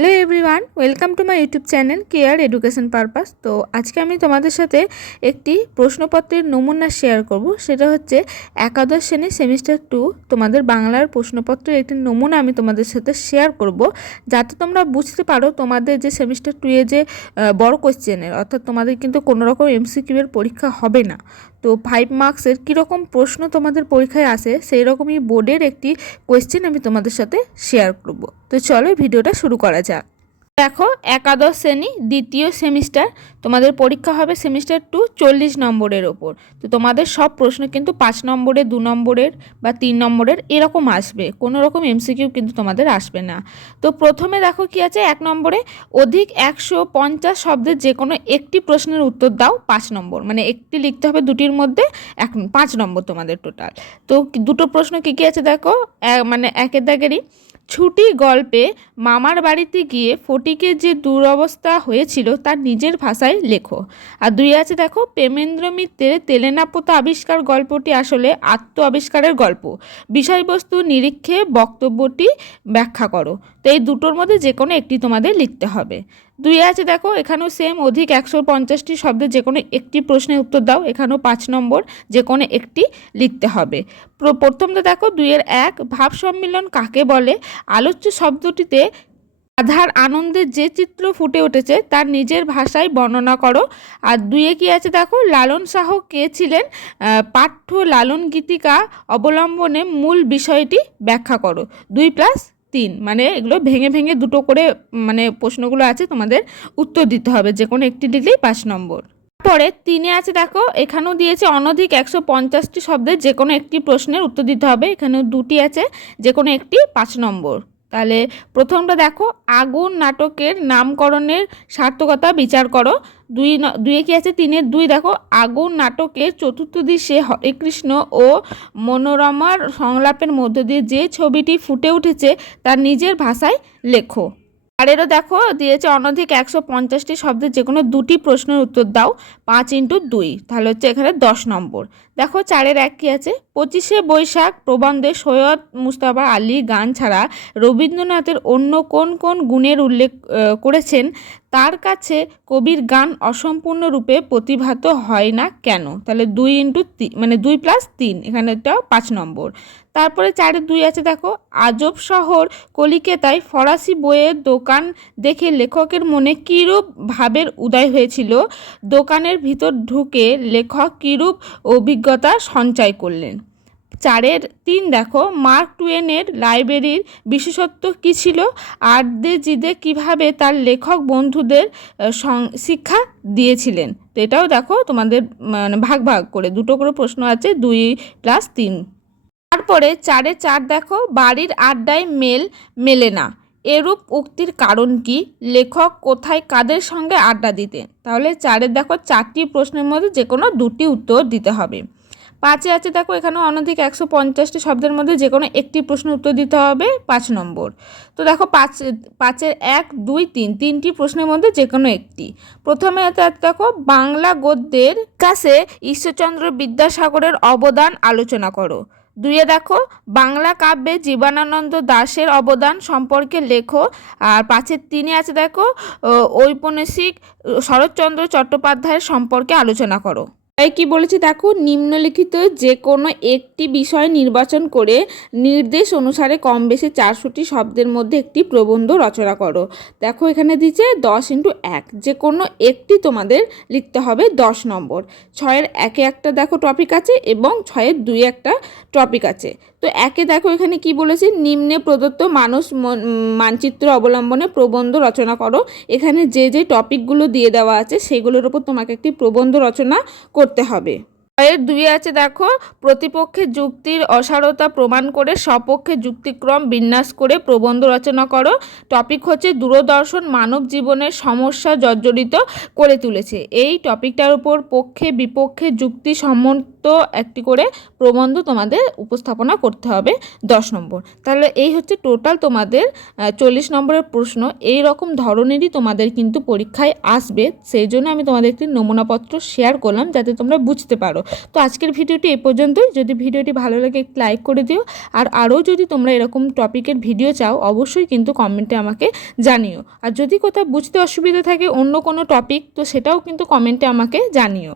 Les everyone welcome to my YouTube channel care education purpose তো আজকে আমি তোমাদের সাথে একটি প্রশ্নপত্রের নমুনা শেয়ার করব। সেটা হচ্ছে একাদশ শ্রেণি সেমিস্টার টু তোমাদের বাংলার প্রশ্নপত্রের একটি নমুনা আমি তোমাদের সাথে শেয়ার করব। যাতে তোমরা বুঝতে পারো তোমাদের যে সেমিস্টার টু এ যে বড় কোশ্চেনের অর্থাৎ তোমাদের কিন্তু কোনো রকম এমসিকিউ এর পরীক্ষা হবে না। তো ফাইভ মার্কসের কীরকম প্রশ্ন তোমাদের পরীক্ষায় আসে, সেই রকমই বোর্ডের একটি কোয়েশ্চেন আমি তোমাদের সাথে শেয়ার করব। তো চলো ভিডিওটা শুরু করা যাক। দেখো, একাদশ শ্রেণি, দ্বিতীয় সেমিস্টার, তোমাদের পরীক্ষা হবে সেমিস্টার টু, চল্লিশ নম্বরের ওপর। তো তোমাদের সব প্রশ্ন কিন্তু পাঁচ নম্বরের দু নম্বরের বা তিন নম্বরের এরকম আসবে। কোনো রকম এমসিকিউ কিন্তু তোমাদের আসবে না। তো প্রথমে দেখো কি আছে, এক নম্বরে, অধিক একশো পঞ্চাশ শব্দের যে কোনো একটি প্রশ্নের উত্তর দাও পাঁচ নম্বর। মানে একটি লিখতে হবে দুটির মধ্যে এক, পাঁচ নম্বর তোমাদের টোটাল তো দুটো প্রশ্ন কী কী আছে দেখো? মানে একের দাগেরই ছুটি গল্পে মামার বাড়িতে গিয়ে ফটিকের যে দুরবস্থা হয়েছিল তার নিজের ভাষায় লেখো। আর দুই আছে দেখো, প্রেমেন্দ্র মিত্রের তেলেনাপোতা আবিষ্কার গল্পটি আসলে আত্ম আবিষ্কারের গল্প। বিষয়বস্তু নিরীক্ষে বক্তব্যটি ব্যাখ্যা করো। তো এই দুটোর মধ্যে যে কোনো একটি তোমাদের লিখতে হবে। দুই আছে দেখো, এখানেও সেম অধিক একশো পঞ্চাশটি শব্দে যে কোনো একটি প্রশ্নের উত্তর দাও, এখানেও পাঁচ নম্বর, যে কোনো একটি লিখতে হবে। প্র- প্রথমটা দেখো, দুইয়ের এক, ভাব সম্মিলন কাকে বলে? আলোচ্য শব্দটিতে আধার আনন্দের যে চিত্র ফুটে উঠেছে, তার নিজের ভাষায় বর্ণনা করো। আর দুইয়ে কি আছে দেখো, লালন শাহ কে ছিলেন? পাঠ্য লালন গীতিকা অবলম্বনে মূল বিষয়টি ব্যাখ্যা করো। দুই প্লাস তিন। মানে এগুলো ভেঙে ভেঙে দুটো করে মানে প্রশ্নগুলো আছে, তোমাদের উত্তর দিতে হবে, যে কোনো একটি দিলেই পাঁচ নম্বর। পরে তিনে আছে, দেখো, এখানেও দিয়েছে অনধিক একশো পঞ্চাশটি শব্দের যে কোনো একটি প্রশ্নের উত্তর দিতে হবে, এখানেও দুটি আছে, যে কোনো একটি পাঁচ নম্বর। তাহলে প্রথমটা দেখো, আগুন নাটকের নামকরণের সার্থকতা বিচার করো। দুই দুইয়ে কি আছে, তিনের দুই দেখো, আগুন নাটকের চতুর্থ দৃশ্যে হরে কৃষ্ণ ও মনোরমার সংলাপের মধ্য দিয়ে যে ছবিটি ফুটে উঠেছে তার নিজের ভাষায় লেখো। আরেরও দেখো, দিয়েছে অনধিক একশো পঞ্চাশটি শব্দের যে কোনো দুটি প্রশ্নের উত্তর দাও, পাঁচ ইন্টু দুই, তাহলে হচ্ছে এখানে দশ নম্বর। দেখো, চারের এক কী আছে? পঁচিশে বৈশাখ প্রবন্ধে সৈয়দ মুস্তাফা আলী গান ছাড়া রবীন্দ্রনাথের অন্য কোন কোন গুণের উল্লেখ করেছেন? তার কাছে কবির গান অসম্পূর্ণরূপে প্রতিভাত হয় না কেন? তাহলে দুই ইন্টু মানে দুই প্লাস তিন এখানেটাও পাঁচ নম্বর। তারপরে চারে দুই আছে, দেখো, আজব শহর কলিকাতায় ফরাসি বইয়ের দোকান দেখে লেখকের মনে কীরূপ ভাবের উদয় হয়েছিল? দোকানের ভিতর ঢুকে লেখক কীরূপ অভিজ্ঞতা সঞ্চয় করলেন? চারের তিন দেখো, মার্ক টুয়েনের লাইব্রেরির বিশেষত্ব কী ছিল? আর্দে জিদে কীভাবে তার লেখক বন্ধুদের শিক্ষা দিয়েছিলেন? তো এটাও দেখো তোমাদের মানে ভাগ ভাগ করে, দুটো করে প্রশ্ন আছে, দুই প্লাস তিন। তারপরে চারে চার দেখো, বাড়ির আড্ডায় মেল, মেলে না। এরূপ উক্তির কারণ কি? লেখক কোথায় কাদের সঙ্গে আড্ডা দিতেন? তাহলে চারের দেখো, চারটি প্রশ্নের মধ্যে যে কোনো দুটি উত্তর দিতে হবে। পাঁচে আছে, দেখো এখানে অনধিক একশো পঞ্চাশটি শব্দের মধ্যে যে কোনো একটি প্রশ্নের উত্তর দিতে হবে পাঁচ নম্বর। তো দেখো, পাঁচ, পাঁচের এক, দুই, তিন, তিনটি প্রশ্নের মধ্যে যে কোনো একটি। প্রথমে দেখো, বাংলা গদ্যের কাছে ঈশ্বরচন্দ্র বিদ্যাসাগরের অবদান আলোচনা করো। দুইয়ে দেখো, বাংলা কাব্যে জীবনানন্দ দাসের অবদান সম্পর্কে লেখো। আর পাঁচের তিনে আছে, দেখো ঔপন্যাসিক শরৎচন্দ্র চট্টোপাধ্যায়ের সম্পর্কে আলোচনা করো। কি বলেছে? দেখো, নিম্নলিখিত যে কোনো একটি বিষয় নির্বাচন করে নির্দেশ অনুসারে কম বেশি চারশোটি শব্দের মধ্যে একটি প্রবন্ধ রচনা করো। দেখো, এখানে দিচ্ছে দশ ইন্টু এক। যে কোনো একটি তোমাদের লিখতে হবে দশ নম্বর। ছয়ের একে একটা দেখো টপিক আছে এবং ছয়ের দুই একটা টপিক আছে। তো একে দেখো, এখানে কি বলেছে? নিম্নে প্রদত্ত মানুষ মন- মানচিত্র অবলম্বনে প্রবন্ধ রচনা করো। এখানে যে যে টপিকগুলো দিয়ে দেওয়া আছে, সেগুলোর উপর তোমাকে একটি প্রবন্ধ রচনা করতে হবে। এর দুই আছে দেখো, প্রতিপক্ষের যুক্তির অসারতা প্রমাণ করে সপক্ষে যুক্তিক্রম বিন্যাস করে প্রবন্ধ রচনা করো। টপিক হচ্ছে দূরদর্শন মানব জীবনের সমস্যা জর্জরিত করে তুলেছে। এই টপিকটার উপর পক্ষে বিপক্ষে যুক্তি সম্মত ছোট্ট একটি করে প্রবন্ধ তোমাদের উপস্থাপনা করতে হবে দশ নম্বর। তাহলে এই হচ্ছে টোটাল তোমাদের চল্লিশ নম্বরের প্রশ্ন। এই রকম ধরনেরই তোমাদের কিন্তু পরীক্ষায় আসবে। সেই জন্য আমি তোমাদের একটি নমুনাপত্র শেয়ার করলাম যাতে তোমরা বুঝতে পারো। তো আজকের ভিডিওটি এই পর্যন্তই। যদি ভিডিওটি ভালো লাগে একটি লাইক করে দিও। আর আরও যদি তোমরা এরকম টপিকের ভিডিও চাও, অবশ্যই কিন্তু কমেন্টে আমাকে জানিও। আর যদি কোথাও বুঝতে অসুবিধা থাকে অন্য কোনো টপিক তো সেটাও কিন্তু কমেন্টে আমাকে জানিও।